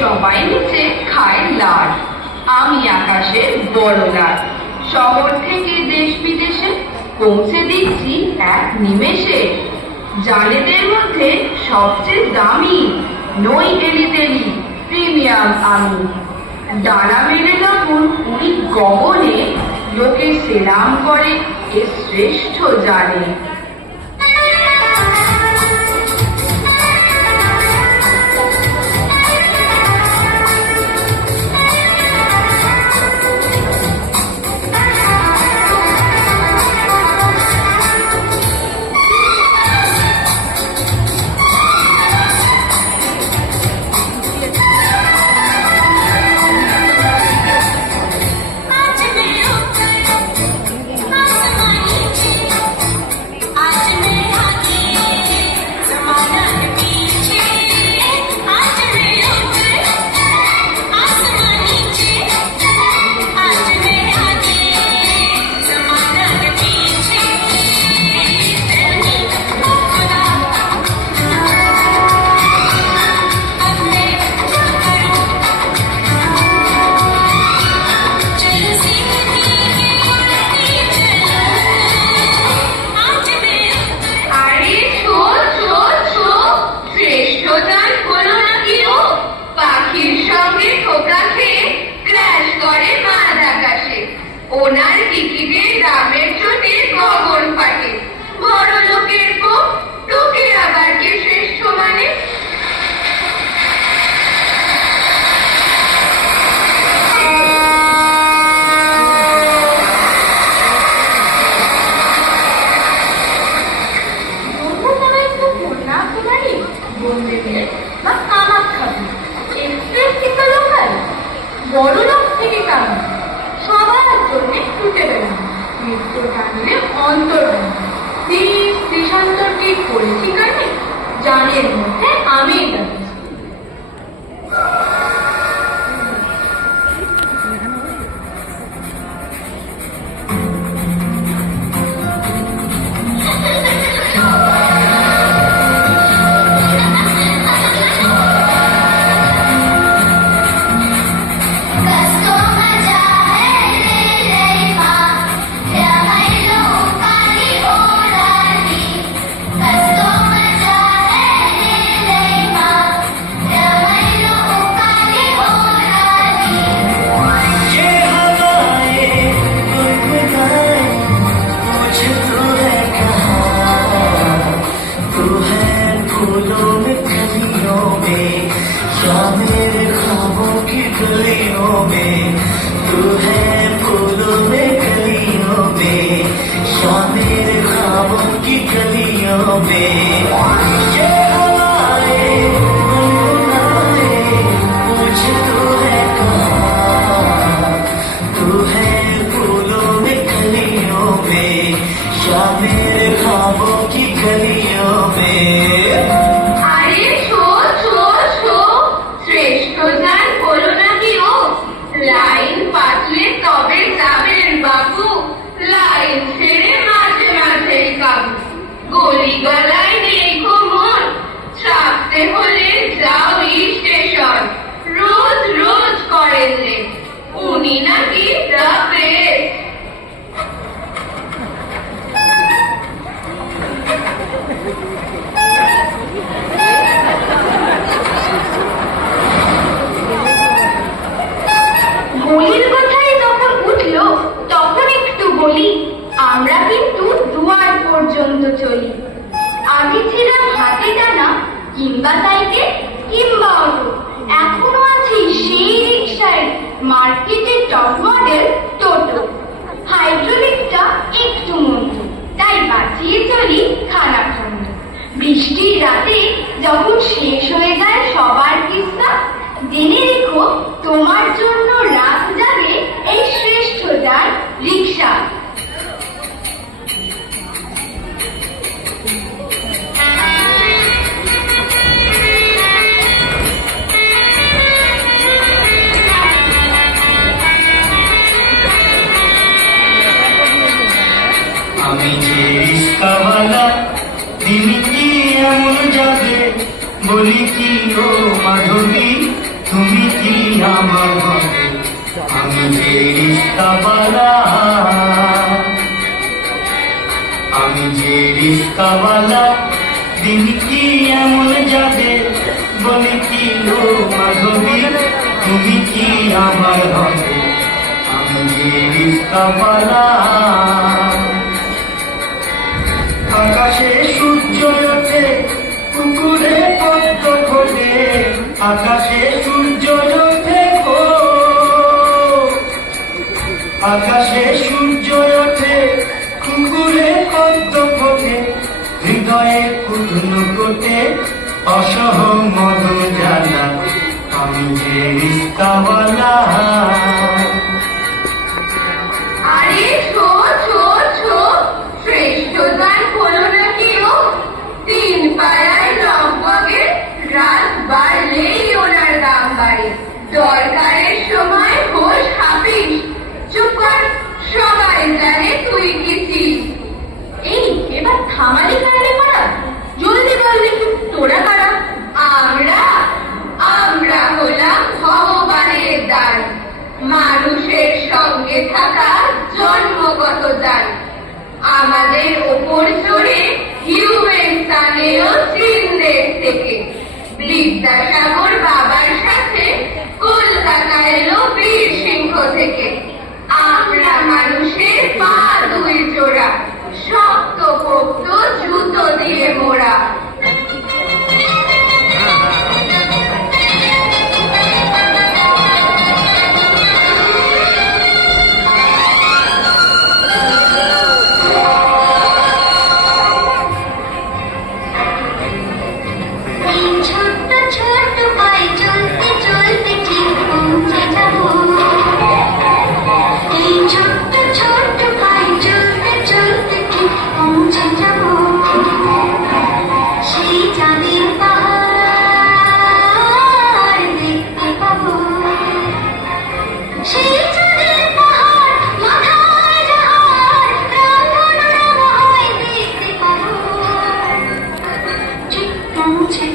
সবাই নিচে খায় লাট, আমি আকাশে বড় লাট। শহর থেকে দেশ বিদেশে পৌঁছে দিচ্ছি এক নিমেষে। জানেদের মধ্যে সবচেয়ে দামি, নই এলিতেলি প্রিমিয়াম আমি। ডানা মেলে যখন উড়ি গগনে, লোকে সেলাম করে এ শ্রেষ্ঠ জানে। ওনার টিকিটের দামের চোটে গগন ফাটে। বড় লোকের কোপ তোকে আবার কে শ্রেষ্ঠ মানে? বড় লোক থেকে কারণ সবার জন্য ছুটে গেলাম মৃত্যুর কারণে অন্তর দেশান্তর কি করেছি কারণে জানের মধ্যে আমি নাকি কিংবা সাইকেল কিংবা অটো, এখনো আছে সেই রিক্সায় মার্কেটের টপ মডেল টোটো। হাইড্রোলিকটা একটু মন্দ, তাই বাঁচিয়ে চলি খানা খন্ড। বৃষ্টির রাতে যখন শেষ হয়ে যায় সবার কিস্তা, জেনে রেখো তোমার জন্য রাত জাগে এই শ্রেষ্ঠ যান রিক্সা। আমি যে রিস্কাওয়ালা, দিন কি এমন যাবে, বলি কি ও মাধবী, তুমি কি আমার হবে? আমি যে রিস্কাওয়ালা, আমি যে রিস্কাওয়ালা, দিন কি এমন যাবে, বলি কি ও মাধবী, তুমি কি আমার হবে? আমি যে রিস্কাওয়ালা। আকাশে সূর্য ওঠে, পুকুরে পদ্ম ফোটে, আকাশে সূর্য ওঠে গো, আকাশে সূর্য ওঠে, পুকুরে পদ্ম ফোটে, হৃদয়ে কুটুন কোটে, অসহ মধু জ্বালা, আমি যে রিস্কাওয়ালা। আরে ছো ছো ছো, শ্রেষ্ঠ গান হলো নাকি ও? তিন পাড়ায় লম্বকে রাত বাড়লেই ওনার দাম বাড়ে। দরকারের সময় হোস হাফিস, চুপ কর, সবাই জানে তুই কি চিস। এই এবার থামালি কারে মারা, জলদি বল দেখি তোরা কারা? আমরা আমরা হলাম ভগবানের দান, মানুষের সঙ্গে থাকা জন্মগত দান। আমাদের ওপর চড়ে হিউম্যান সানেও চীন দেশ থেকে, বিদ্যাসাগর বাবার সাথে কলকাতা এলো বীর সিংহ থেকে। আমরা মানুষের পা দুই জোড়া, শক্ত পোক্ত জুতো দিয়ে মোড়া। পৌঁছে